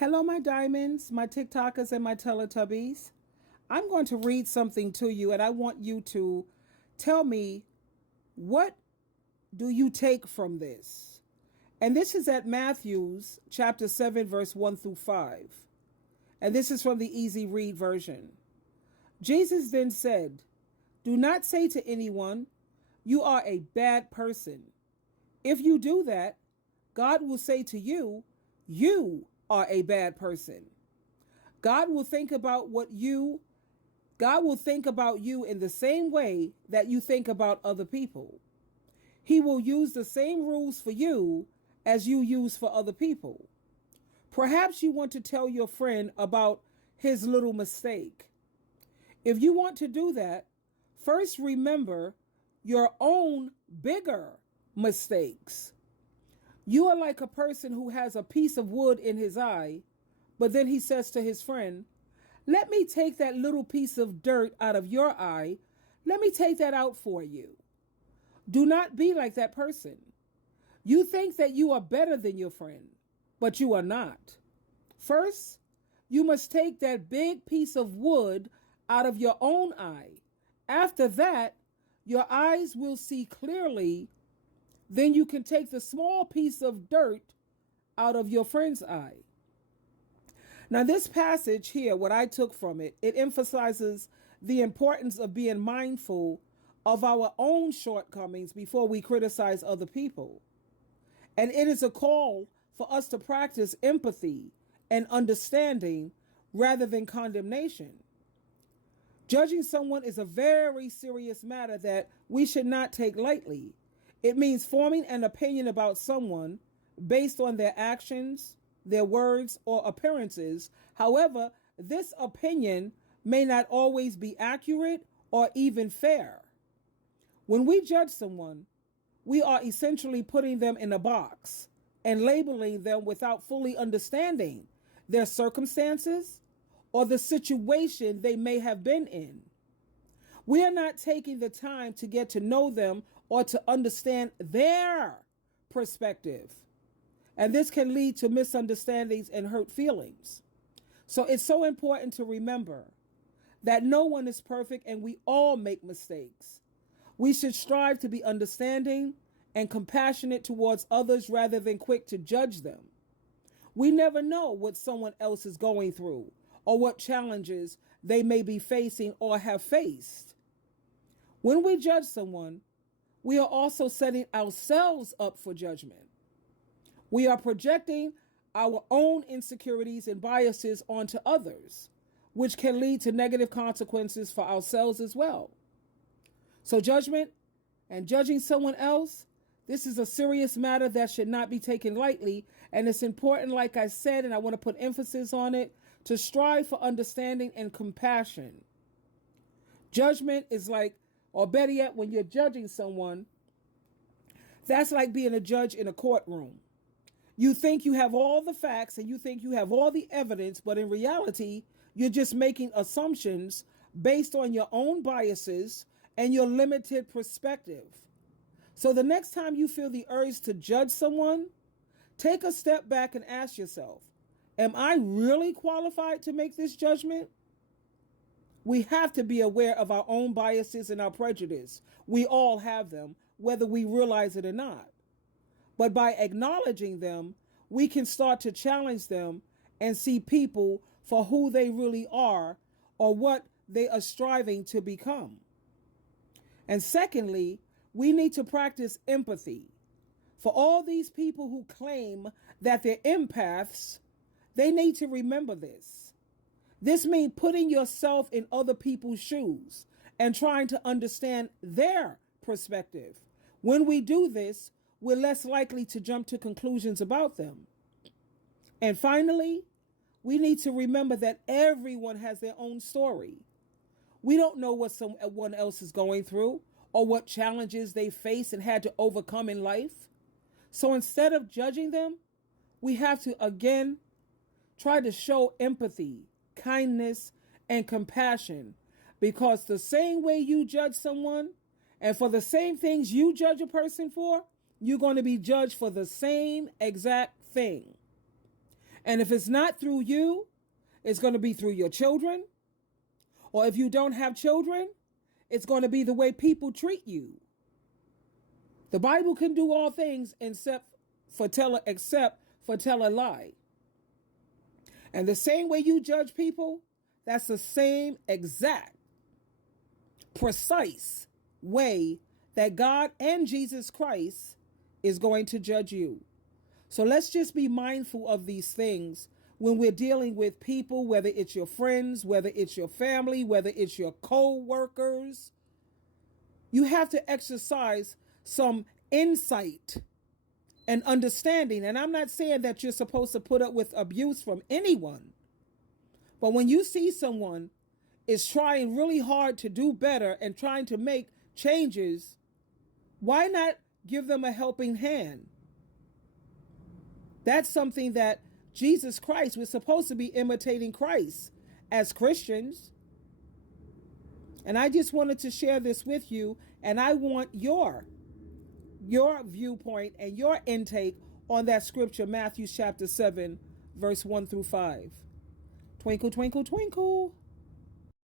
Hello, my diamonds, my TikTokers, and my Teletubbies. I'm going to read something to you, and I want you to tell me what do you take from this. And this is at Matthew's chapter 7, verse 1 through 5. And this is from the easy read version. Jesus then said, "Do not say to anyone, 'You are a bad person.' If you do that, God will say to you, 'You are a bad person.' God will think about God will think about you in the same way that you think about other people. He will use the same rules for you as you use for other people. Perhaps you want to tell your friend about his little mistake. If you want to do that, first remember your own bigger mistakes. You are like a person who has a piece of wood in his eye, but then he says to his friend, 'Let me take that little piece of dirt out of your eye. Let me take that out for you.' Do not be like that person. You think that you are better than your friend, but you are not. First, you must take that big piece of wood out of your own eye. After that, your eyes will see clearly. Then you can take the small piece of dirt out of your friend's eye." Now, this passage here, what I took from it, it emphasizes the importance of being mindful of our own shortcomings before we criticize other people. And it is a call for us to practice empathy and understanding rather than condemnation. Judging someone is a very serious matter that we should not take lightly. It means forming an opinion about someone based on their actions, their words, or appearances. However, this opinion may not always be accurate or even fair. When we judge someone, we are essentially putting them in a box and labeling them without fully understanding their circumstances or the situation they may have been in. We are not taking the time to get to know them or to understand their perspective. And this can lead to misunderstandings and hurt feelings. So it's so important to remember that no one is perfect and we all make mistakes. We should strive to be understanding and compassionate towards others rather than quick to judge them. We never know what someone else is going through or what challenges they may be facing or have faced. When we judge someone, we are also setting ourselves up for judgment. We are projecting our own insecurities and biases onto others, which can lead to negative consequences for ourselves as well. So judgment and judging someone else, this is a serious matter that should not be taken lightly. And it's important, like I said, and I want to put emphasis on it, to strive for understanding and compassion. Judgment is like, or better yet, when you're judging someone, that's like being a judge in a courtroom. You think you have all the facts and you think you have all the evidence, but in reality, you're just making assumptions based on your own biases and your limited perspective. So the next time you feel the urge to judge someone, take a step back and ask yourself, am I really qualified to make this judgment? We have to be aware of our own biases and our prejudice. We all have them, whether we realize it or not. But by acknowledging them, we can start to challenge them and see people for who they really are or what they are striving to become. And secondly, we need to practice empathy. For all these people who claim that they're empaths, they need to remember this. This means putting yourself in other people's shoes and trying to understand their perspective. When we do this, we're less likely to jump to conclusions about them. And finally, we need to remember that everyone has their own story. We don't know what someone else is going through or what challenges they face and had to overcome in life. So instead of judging them, we have to again try to show empathy, kindness, and compassion, because the same way you judge someone and for the same things you judge a person for, you're going to be judged for the same exact thing. And if it's not through you, it's going to be through your children. Or if you don't have children, it's going to be the way people treat you. The Bible can do all things except for tell a lie. And the same way you judge people, that's the same exact, precise way that God and Jesus Christ is going to judge you. So let's just be mindful of these things when we're dealing with people, whether it's your friends, whether it's your family, whether it's your co-workers. You have to exercise some insight and understanding. And I'm not saying that you're supposed to put up with abuse from anyone. But when you see someone is trying really hard to do better and trying to make changes, why not give them a helping hand? That's something that Jesus Christ, we're supposed to be imitating Christ as Christians. And I just wanted to share this with you, and I want your viewpoint and your intake on that scripture, Matthew chapter 7, verse 1 through 5. Twinkle, twinkle, twinkle.